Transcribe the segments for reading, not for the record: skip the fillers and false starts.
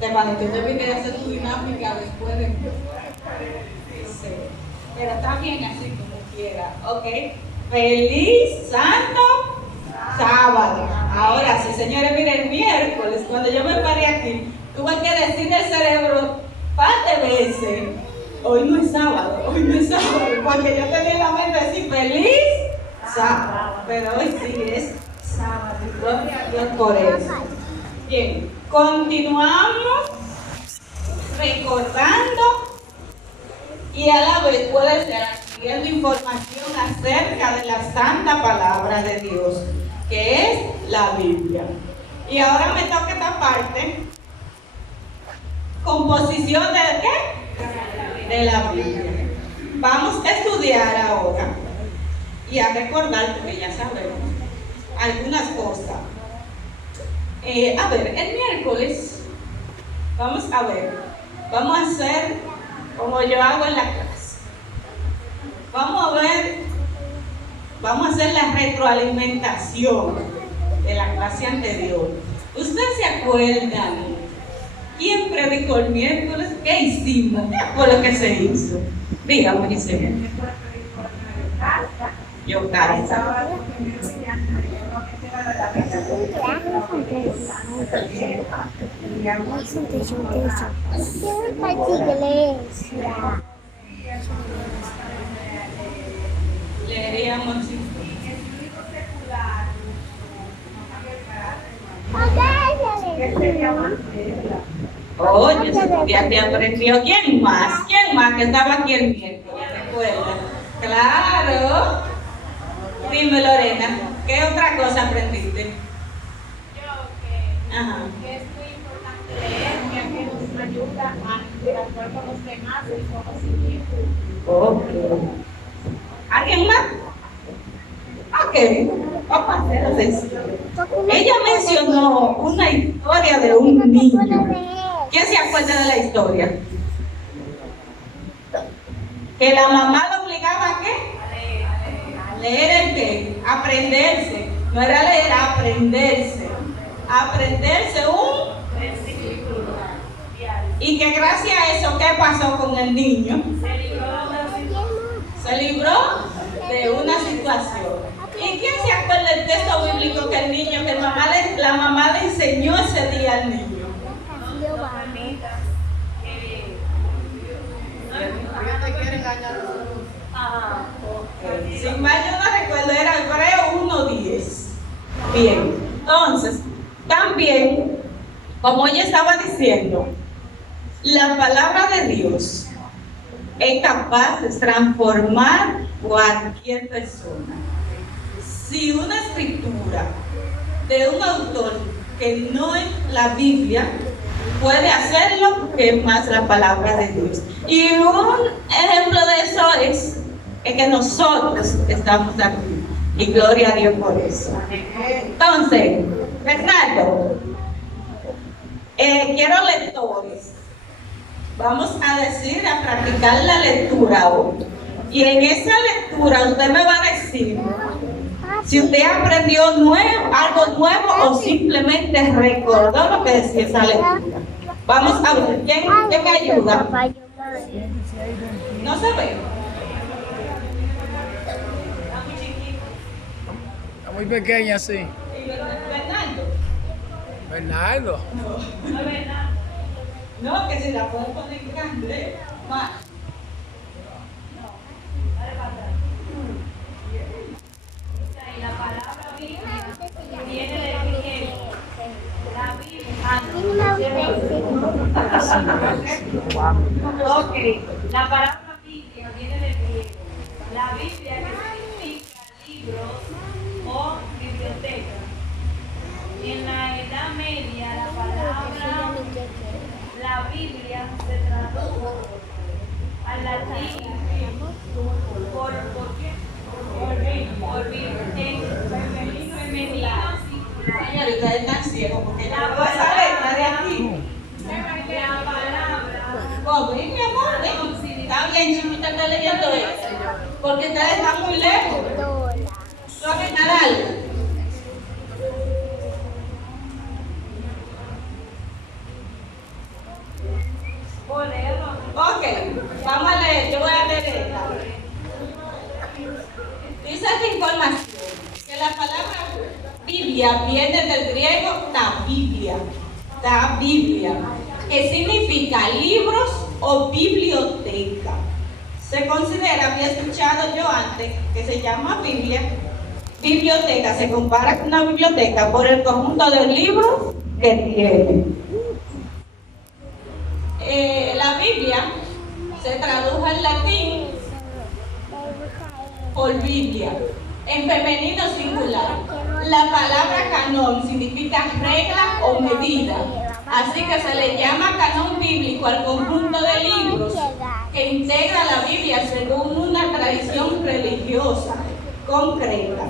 Te parece que usted quiere hacer tu dinámica después de... Sí. Pero está bien así como quiera, ¿ok? Feliz Santo Sábado. Ahora sí, señores, miren, el miércoles, cuando yo me paré aquí, tuve que decir al cerebro par de veces, hoy no es sábado, porque yo tenía en la mente decir feliz sábado, pero hoy sí es sábado, y gloria a Dios por eso. Bien, continuamos recordando y a la vez puede ser adquiriendo información acerca de la santa palabra de Dios, que es la Biblia. Y ahora me toca esta parte, composición de ¿qué? De la Biblia. Vamos a estudiar ahora y a recordar, porque ya sabemos algunas cosas. A ver, el miércoles vamos a hacer como yo hago en la clase. Vamos a hacer la retroalimentación de la clase anterior. ¿Ustedes se acuerdan quién predicó el miércoles? ¿Qué hicimos? ¿Qué fue lo que se hizo? Dígame, dice. Yo casa. Leeríamos oye, ya te aprendió. ¿Quién más? Que estaba aquí el miércoles? ¿Recuerda? Claro. Dime, Lorena, ¿qué otra cosa aprendiste? Que es muy importante leer, ya que nos ayuda a interactuar con los demás y conocimiento. Ok. ¿Alguien más? Ok, vamos a hacer eso. Ella mencionó una historia de un niño. ¿Quién se acuerda de la historia? Que la mamá lo obligaba a qué? A leer el qué? Aprenderse. No era leer, aprenderse. Aprenderse un versículo. Y que gracias a eso, ¿qué pasó con el niño? Se libró de una situación. ¿Y quién se acuerda del texto bíblico que el niño, que la mamá le enseñó ese día al niño? Si mal yo no recuerdo, era Hebreo 1:10. Bien, entonces, también, como ella estaba diciendo, la palabra de Dios es capaz de transformar cualquier persona. Si una escritura de un autor que no es la Biblia puede hacerlo, que es más la palabra de Dios. Y un ejemplo de eso es que nosotros estamos aquí. Y gloria a Dios por eso. Entonces, Bernardo, quiero lectores. Vamos a practicar la lectura hoy. Y en esa lectura usted me va a decir si usted aprendió algo nuevo o simplemente recordó lo que decía esa lectura. Vamos a ver, ¿quién me ayuda? No se ve. Está muy pequeña, sí. Bernardo. Bernardo. No, que si la puedo poner grande. Más. La palabra Biblia viene del griego. La Biblia. Ok, la palabra Biblia viene del griego. La Biblia que significa libros o biblioteca. En la Edad Media la palabra la Biblia se tradujo al latín por femenino singular. Señorita, es tan ciego porque la voy a saber de aquí. La palabra Oh, ven, mi amor, ven. Está bien, chiquita, está leyendo eso. Porque ustedes están muy lejos. Dice esta información que la palabra Biblia viene del griego ta Biblia, que significa libros o biblioteca. Se considera, había escuchado yo antes, que se llama Biblia, biblioteca, se compara con una biblioteca por el conjunto de libros que tiene. La Biblia se tradujo al latín por Biblia, en femenino singular. La palabra canón significa regla o medida, así que se le llama canón bíblico al conjunto de libros que integra la Biblia según una tradición religiosa concreta.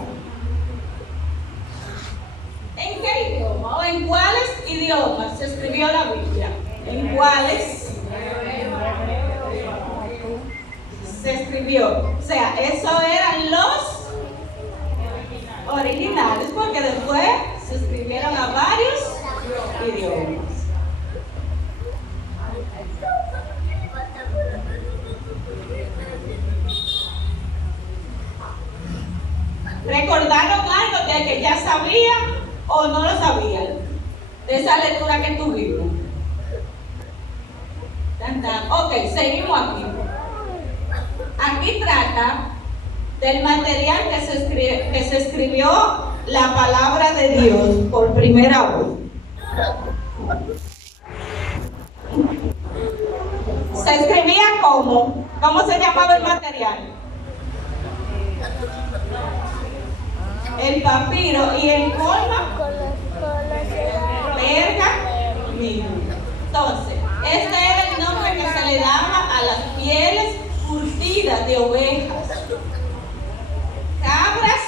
¿En qué idioma o en cuáles idiomas se escribió la Biblia? ¿En cuáles se escribió? O sea, esos eran los originales, porque después se escribieron a varios idiomas. ¿Recordaron algo de que ya sabían o no lo sabían de esa lectura que tuvimos? Ok, seguimos aquí. Aquí trata del material que se escribió la palabra de Dios por primera vez. Se escribía ¿cómo se llamaba el material? El papiro y el colma, pergamino. Entonces, este era el nombre que se le daba a las pieles curtidas de ovejas, cabras,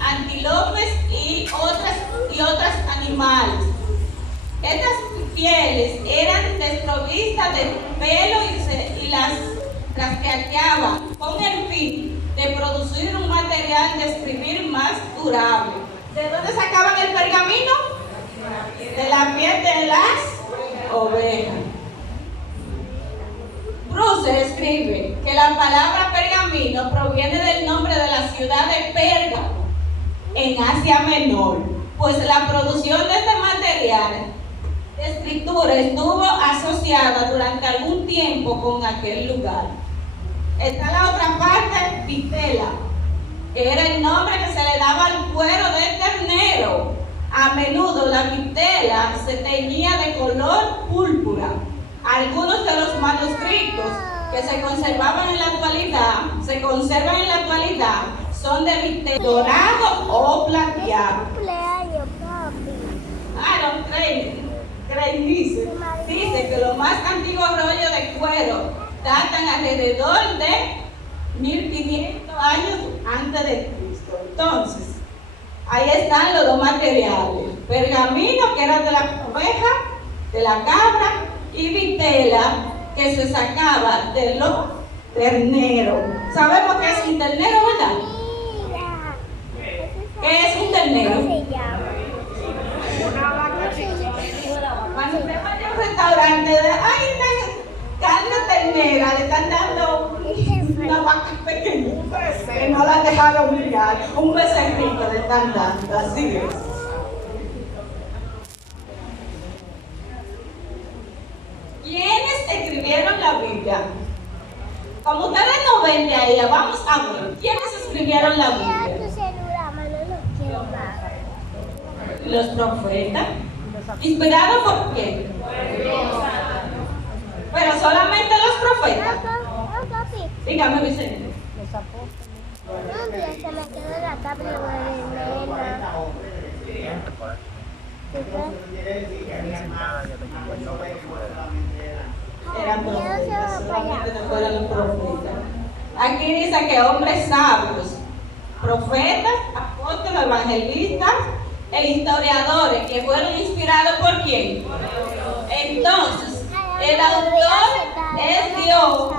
antílopes y otros animales. Estas pieles eran desprovistas de pelo y las rascateaban con el fin de producir un material de escribir más durable. ¿De dónde sacaban el pergamino? De la piel de las ovejas. Bruce escribe que la palabra pergamino proviene del nombre de la ciudad de Pérgamo, en Asia Menor, pues la producción de este material de escritura estuvo asociada durante algún tiempo con aquel lugar. Está la otra parte, vitela, que era el nombre que se le daba al cuero del ternero. A menudo la vitela se teñía de color púrpura. Algunos de los manuscritos que se conservan en la actualidad son de vitela dorado o plateado. Aaron Crane dice que los más antiguos rollos de cuero datan alrededor de 1500 años antes de Cristo. Entonces, ahí están los dos materiales: pergamino, que era de la oveja, de la cabra, y vitela, que se sacaba de los terneros. Sabemos qué es un ternero, ¿verdad? ¿Qué es un ternero? Cuando usted vaya a un restaurante, carne ternera, le están dando una vaca pequeñita que no la dejaron mirar, un becerrito le están dando, así es. ¿Quiénes escribieron la Biblia? Como ustedes no ven de ahí, vamos a ver, ¿quiénes escribieron la Biblia? Los profetas. ¿Inspirados por quién? Pero solamente los profetas. Dígame, Vicente. Los apóstoles. Un día se me quedó la tabla Eran profetas, solamente no fueron los profetas. Aquí dice que hombres sabios, profetas, apóstoles, evangelistas e historiadores que fueron inspirados ¿por quién? Entonces, el autor es Dios,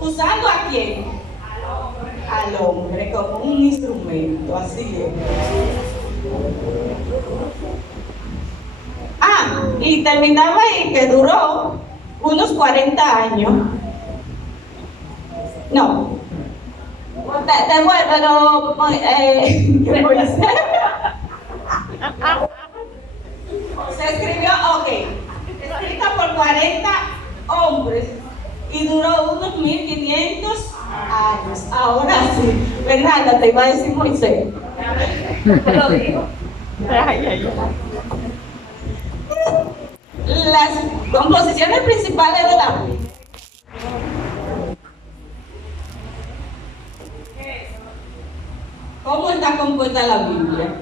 usando ¿a quién? Al hombre como un instrumento, así es. Y terminaba ahí que duró unos 40 años. No, Devuélvelo, Moisés. Se escribió, escrita por 40 hombres y duró unos 1500 años. Ahora sí, Fernanda, te iba a decir Moisés. Te lo digo. Las composiciones principales de la Biblia. ¿Cómo está compuesta la Biblia?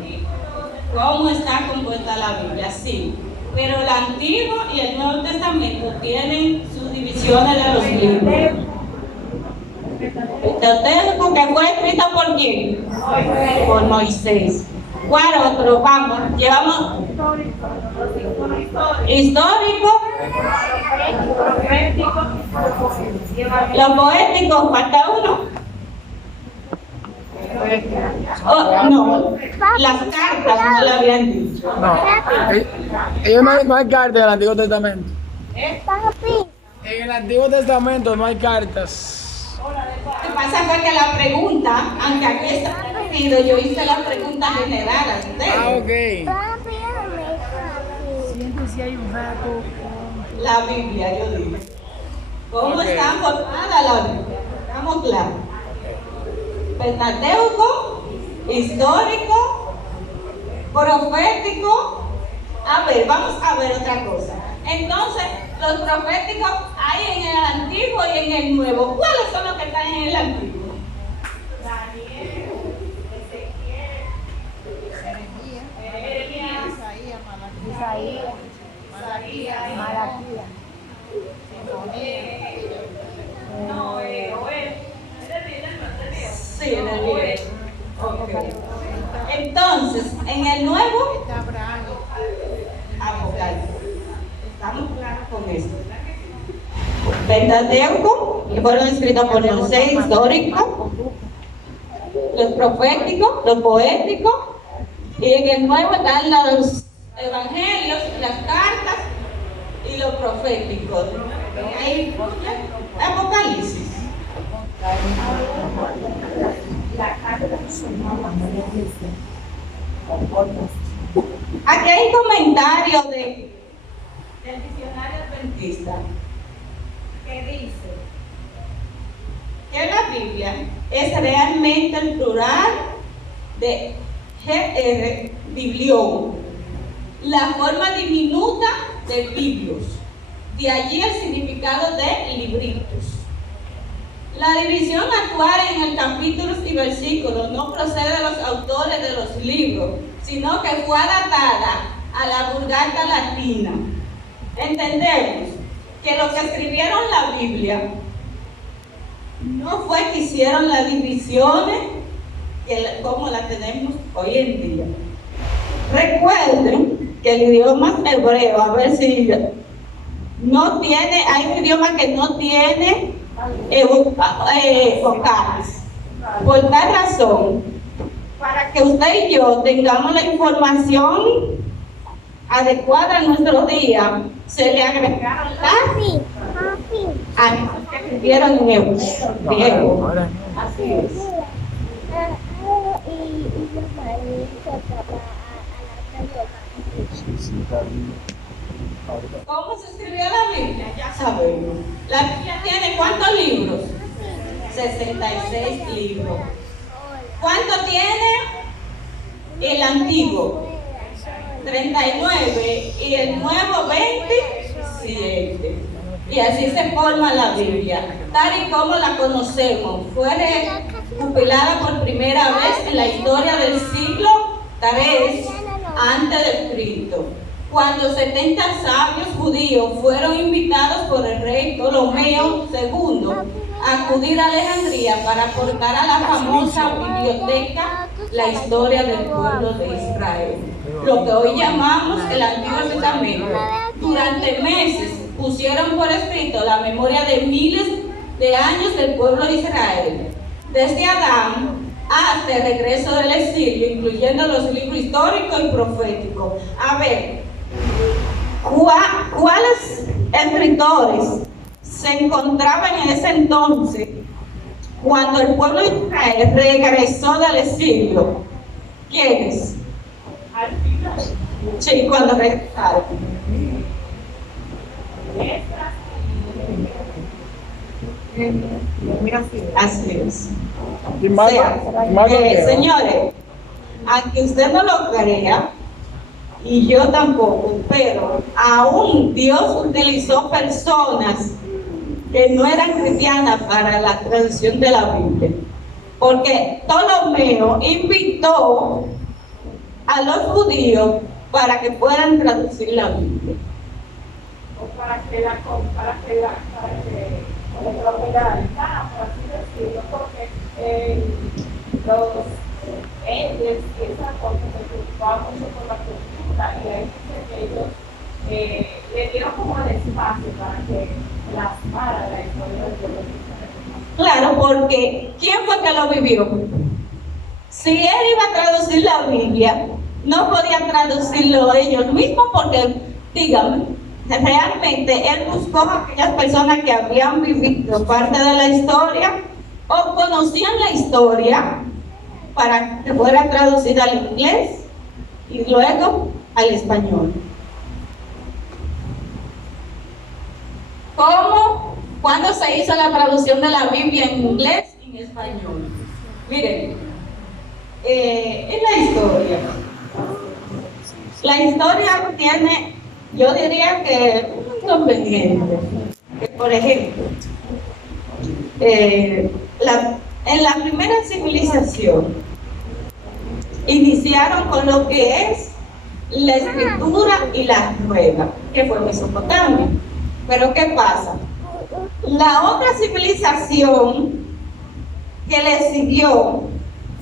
¿Cómo está compuesta la Biblia? Sí, pero el Antiguo y el Nuevo Testamento tienen sus divisiones de los libros. Pentateuco, que fue escrito por quién? Por Moisés. ¿Cuál otro? Vamos, llevamos histórico, lo poético, falta uno. Oh, no, las cartas no lo habían dicho. No. Ellos no hay cartas en el Antiguo Testamento. Papi. En el Antiguo Testamento no hay cartas. Lo que pasa fue que la pregunta, aunque aquí está repetido, yo hice la pregunta general a ustedes. Ok. Papi, papi. Siento si hay un rato. La Biblia, yo digo. ¿Cómo Ok. está formada la Biblia? Estamos claros. Pentateuco, histórico, profético. A ver, vamos a ver otra cosa. Entonces, los proféticos hay en el Antiguo y en el Nuevo. ¿Cuáles son los que están en el Antiguo? Daniel, Ezequiel, Jeremías, Isaías. Malaquías, Malaquías. Noé, Joel. Sí, en el Viejo. Ok. Entonces, en el Nuevo, Apocalipsis. Estamos claros con esto. Pentateuco, que fueron escritos por Moisés, histórico, los proféticos, los poéticos, y en el Nuevo están los evangelios, las cartas y los proféticos. Ahí incluye Apocalipsis. Aquí hay un comentario del diccionario adventista que dice que la Biblia es realmente el plural de GR, biblión, la forma diminuta de biblios, de allí el significado de libritos. La división actual en el capítulos y versículos no procede de los autores de los libros, sino que fue adaptada a la Vulgata latina. Entendemos que los que escribieron la Biblia no fue que hicieron las divisiones como las tenemos hoy en día. Recuerden que el idioma hebreo, a ver si no tiene, hay un idioma que no tiene vocales. Por tal razón, para que usted y yo tengamos la información adecuada a nuestro día, se le agregaron las años que escribieron en hebreo. Así es. ¿Cómo se escribió la Biblia? Ya sabemos. La Biblia tiene ¿cuántos libros? 66 libros. ¿Cuánto tiene el antiguo? 39 y el nuevo 27. Y así se forma la Biblia, tal y como la conocemos. Fue recopilada por primera vez en la historia del siglo III antes de Cristo, cuando 70 sabios judíos fueron invitados por el rey Ptolomeo II a acudir a Alejandría para aportar a la famosa biblioteca la historia del pueblo de Israel, lo que hoy llamamos el Antiguo Testamento. Durante meses pusieron por escrito la memoria de miles de años del pueblo de Israel, desde Adán hasta el regreso del exilio, incluyendo los libros históricos y proféticos. A ver, ¿cuáles escritores se encontraban en ese entonces cuando el pueblo de Israel regresó del exilio. ¿Quiénes? Al final, Sí, cuando regresaron. letras Mira, sí. Así es. Y O más, sea, más lo que- señores, aunque usted no lo crea, y yo tampoco, pero aún Dios utilizó personas que no eran cristianas para la traducción de la Biblia. Porque Ptolomeo invitó a los judíos para que puedan traducir la Biblia. o para que lo legalizaran, por así decirlo, porque los entes y esas cosas se preocupaban mucho por la cultura y ahí dice que ellos le dieron como el espacio para que plasmara la historia del pueblo de Israel. Claro, porque ¿quién fue que lo vivió? Si él iba a traducir la Biblia, no podía traducirlo ellos mismos porque, dígame, realmente él buscó a aquellas personas que habían vivido parte de la historia o conocían la historia para que fuera traducida al inglés y luego al español. ¿Cómo? ¿Cuándo se hizo la traducción de la Biblia en inglés y en español? Miren, es la historia. La historia tiene, yo diría que un inconveniente. Que, por ejemplo, en la primera civilización iniciaron con lo que es la escritura y la rueda, que fue Mesopotamia. Pero ¿qué pasa? La otra civilización que le siguió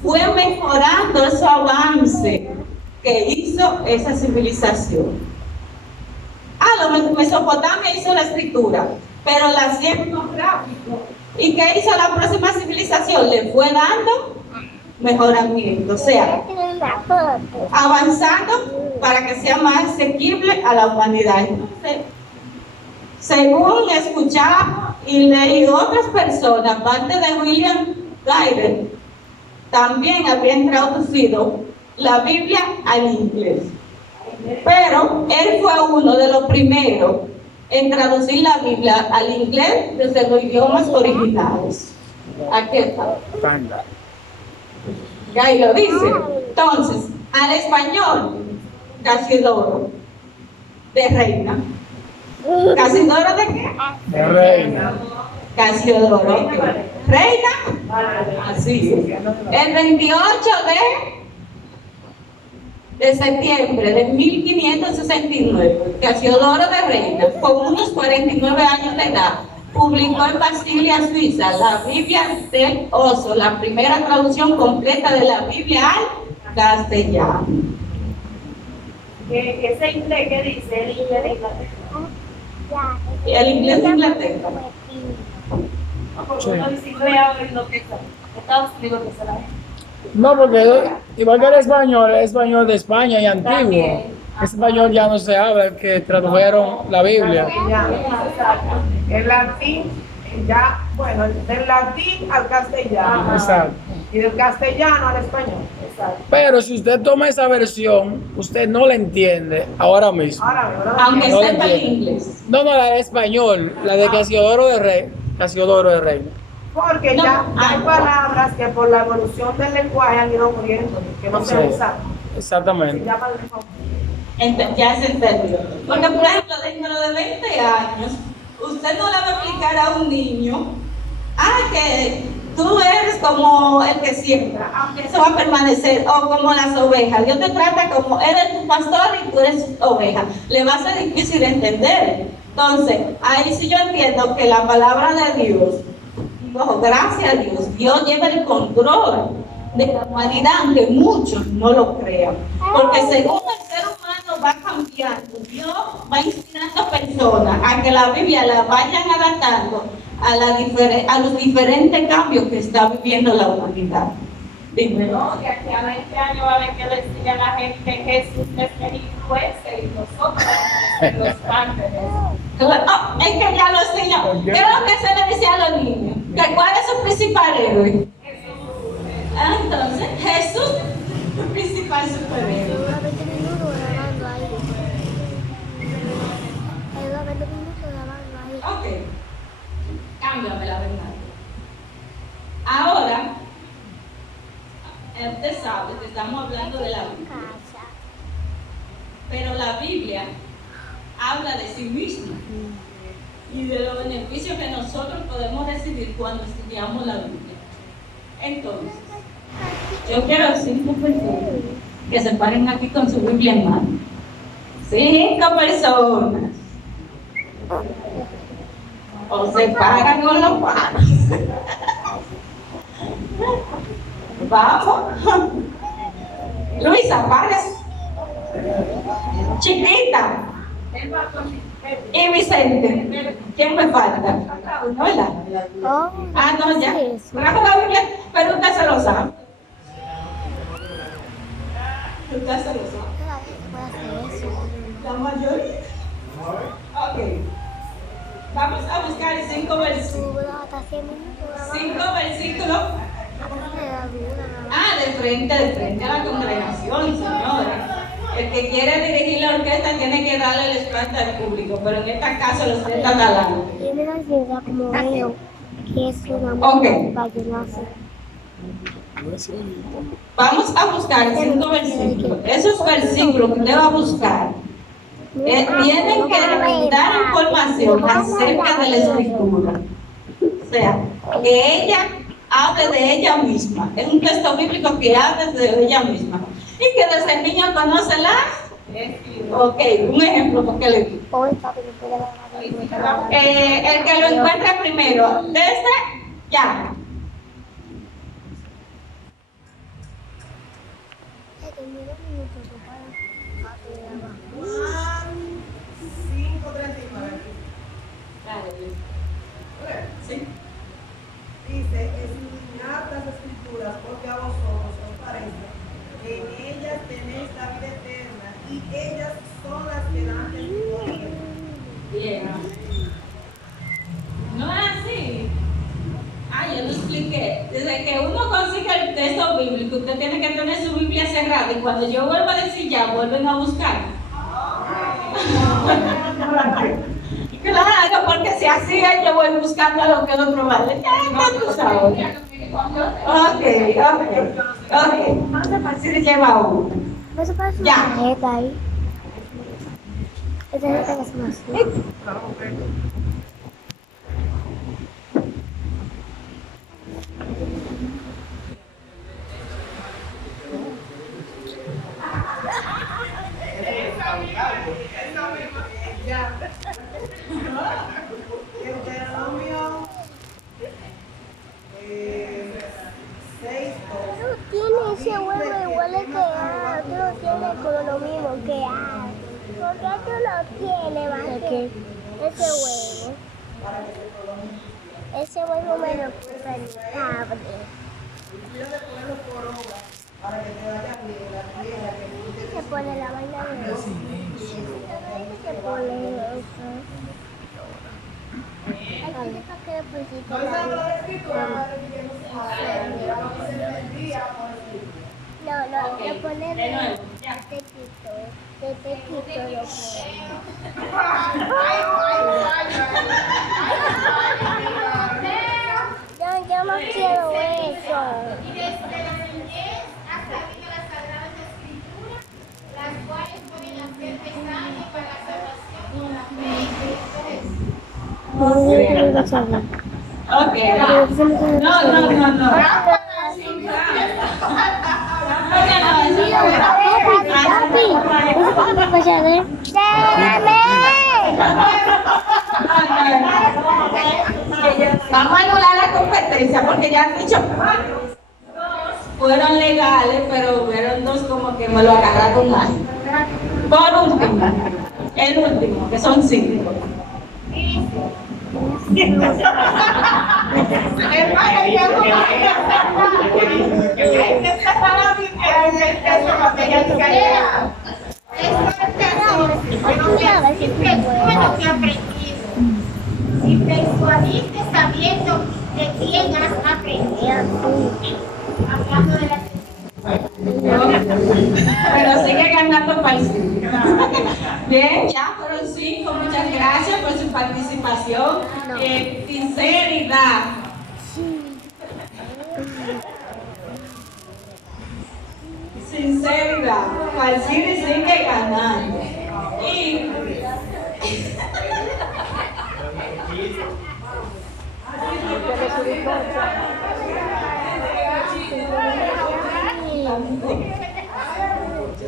fue mejorando ese avance que hizo esa civilización. Mesopotamia hizo la escritura, pero la hacía más rápido. ¿Y qué hizo la próxima civilización? Le fue dando mejoramiento, o sea, avanzando para que sea más asequible a la humanidad. Entonces, según escuchamos y leí otras personas, aparte de William Tyler, también habían traducido la Biblia al inglés. Pero él fue uno de los primeros en traducir la Biblia al inglés desde los idiomas originales. Aquí está. Y ahí lo dice. Entonces, al español, Casiodoro, de reina. ¿Casiodoro de qué? De reina. Casiodoro. Reina. Así es. El 28 de septiembre de 1569, Casiodoro de Reina, con unos 49 años de edad, publicó en Basilea, Suiza, la Biblia del Oso, la primera traducción completa de la Biblia al castellano. Ese inglés que dice, el inglés de Inglaterra. ¿Y el inglés de Inglaterra? Porque uno dice inglés ahora y lo que está. Estados Unidos que se la gente. No, porque igual que el español de España y antiguo. También. Español ya no se habla, que tradujeron la Biblia. El latín, ya, bueno, del latín al castellano. Exacto. Y del castellano al español. Exacto. Pero si usted toma esa versión, usted no la entiende ahora mismo. Ahora, Aunque No lo sepa el entiendo. inglés. No, la de español, la de Casiodoro de Reina. porque No. ya hay palabras que por la evolución del lenguaje han ido muriendo, que no se Sí. usan. Se Exactamente. llama Ya se entendió. Porque, por ejemplo, dentro de 20 años, usted no le va a explicar a un niño, que tú eres como el que siembra, aunque eso va a permanecer, o como las ovejas. Dios te trata como eres tu pastor y tú eres oveja. Le va a ser difícil entender. Entonces, ahí sí yo entiendo que la palabra de Dios, digo, gracias a Dios, Dios lleva el control de la humanidad, aunque muchos no lo crean. Porque según el ser humano va cambiando, Dios va inspirando personas a que la Biblia la vayan adaptando a los diferentes cambios que está viviendo la humanidad. Dime. No, que aquí a 20 años va a haber que decirle a la gente que Jesús es el juez y nosotros los ángeles. Es que ya los niños, ¿Por qué? ¿qué es lo que se le decía a los niños? ¿Cuál es su principal héroe? Entonces, Jesús, su principal superhéroe. Lleva 20 minutos grabando ahí. Lleva 20 minutos grabando ahí. Ok, cámbiame la verdad. Ahora, usted sabe que estamos hablando de la Biblia, Casa. pero la Biblia habla de sí misma y de los beneficios que nosotros podemos recibir cuando estudiamos la Biblia. Entonces, yo quiero 5 personas que se paren aquí con su Biblia en mano. 5 personas. O se paran con los manos. Vamos. Luisa, pares. Chiquita. Y Vicente. ¿Quién me falta? ¿No, verdad? Oh, Ah, no, ya. ¿qué es eso? Trajo la Biblia, pero usted se lo sabe. Usted se lo sabe. Puede hacer eso. La mayoría. Ok. Vamos a buscar 5 versículos. Dura hasta 100 minutos. 5 versículos. Ah, de frente a la congregación, señora. El que quiere dirigir la orquesta tiene que darle el espalda al público, pero en este caso lo está talando. Tiene una ciudad como veo, que es una Ok. vallenazo. Vamos a buscar 5 versículos. Esos versículos que usted va a buscar tienen que dar información acerca de la escritura. O sea, que ella hable de ella misma. Es un texto bíblico que hable de ella misma. Y que desde el niño conoce la. Ok, un ejemplo porque le digo. Hoy, papi, no puede grabar. El que lo encuentre primero, desde ya. Tengo 2 minutos para papi grabar. Juan 5:39. Sí. Dice, escudriñad las escrituras, porque a vosotros os parece que en ellas tenéis la vida eterna, y ellas son las que dan testimonio. Bien. No es así. Ah, yo lo expliqué. Desde que uno consigue el texto bíblico, usted tiene que tener su Biblia cerrada. Y cuando yo vuelva a decir ya, vuelven a buscar. Claro, porque si así es, yo voy buscando a lo que el otro vale. Ya tú sabes. Ok. Vamos a partir lleva uno. ¿Eso pasa una Ya. tarjeta ahí? Esa tarjeta que es más así. Deuteronomio 6:2. Tú tienes ese huevo igual que A. Tú lo tienes con lo mismo que A. ¿Por qué tú lo tienes más que ese huevo? Ese huevo me lo puso en mi tablet. Cuida de ponerlo por obra para que te vaya bien la tierra que tú te Se pone la vaina de eso. Se pone eso. Aquí te saqué de principio. no es hablar de escritura, madre mía, no se habla. Se vendría por escritura. No, le pone De nuevo, de ya. tequito. De tequito lo pone. Yo no quiero eso. Y desde la niñez hasta vino las sagradas escrituras, las cuales pueden hacer necesario para la salvación por la fe en Cristo Jesús. Ok. No. Vamos a anular la competencia porque ya han dicho fueron legales, pero hubieron 2 como que me lo agarraron mal. Por último, el último, que son 5. Bueno, que aprendiste, si persuadiste sabiendo de también has aprendido mucho. Hablando de la Pero sigue ganando para el cine. Bien, ya fueron 5. Muchas gracias por su participación. Sinceridad. Sinceridad. Falsini sigue ganando. Y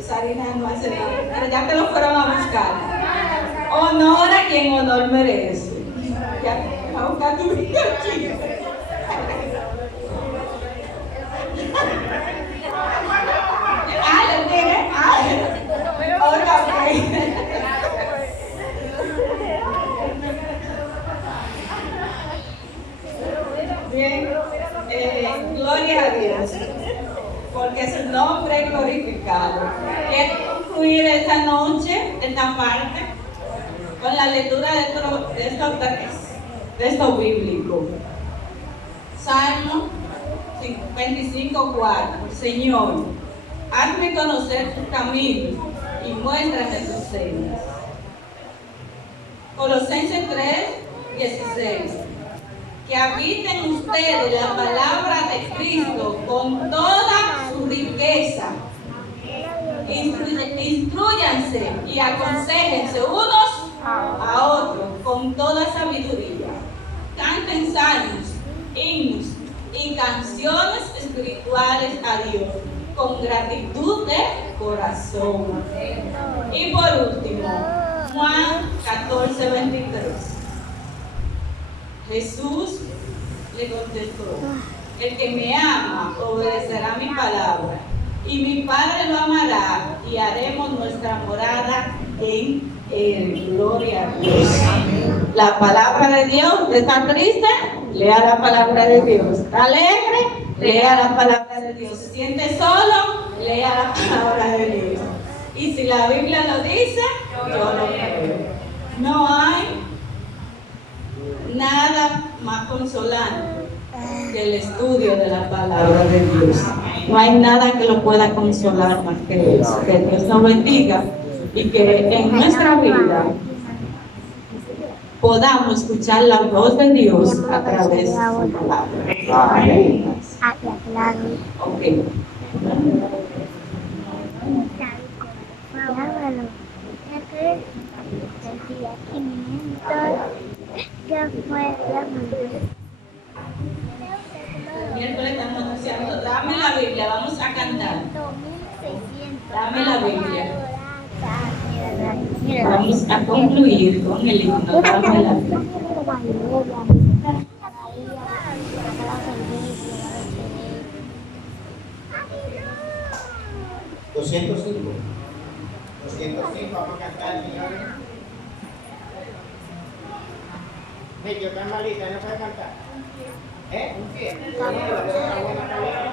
Sarina no hace nada, pero ya te lo fueron a buscar. Honor a quien honor merece. Ya te va a buscar tu video, chico. ¿Lo tiene? Bien, gloria a Dios, porque su nombre es glorificado. Quiero concluir esta noche, esta parte, con la lectura de estos textos bíblicos. Salmo 25:4. Señor, hazme conocer tus caminos y muéstrame tus sendas. Colosenses 3:16. Que habiten ustedes la palabra de Cristo con toda su riqueza. Instruyanse y aconséjense unos a otros con toda sabiduría. Canten salmos, himnos y canciones espirituales a Dios con gratitud de corazón. Y por último, Juan 14:23. Jesús le contestó: el que me ama obedecerá mi palabra, y mi Padre lo amará, y haremos nuestra morada en él. Gloria a Dios. La palabra de Dios. ¿Está triste? Lea la palabra de Dios. ¿Está alegre? Lea la palabra de Dios. ¿Se siente solo? Lea la palabra de Dios. Y si la Biblia lo dice, yo lo creo. No hay nada más consolante que el estudio de la palabra de Dios. No hay nada que lo pueda consolar más que eso. Que Dios nos bendiga y que en nuestra vida podamos escuchar la voz de Dios a través de su palabra. Amén. Ok. Miércoles estamos anunciando. Dame la Biblia, vamos a cantar. Dame la Biblia. Vamos a concluir con el himno. Dame la Biblia. 205. 205, vamos a cantar, señores. Medio está malita, no puede cantar. ¿Un pie? Una buena calidad.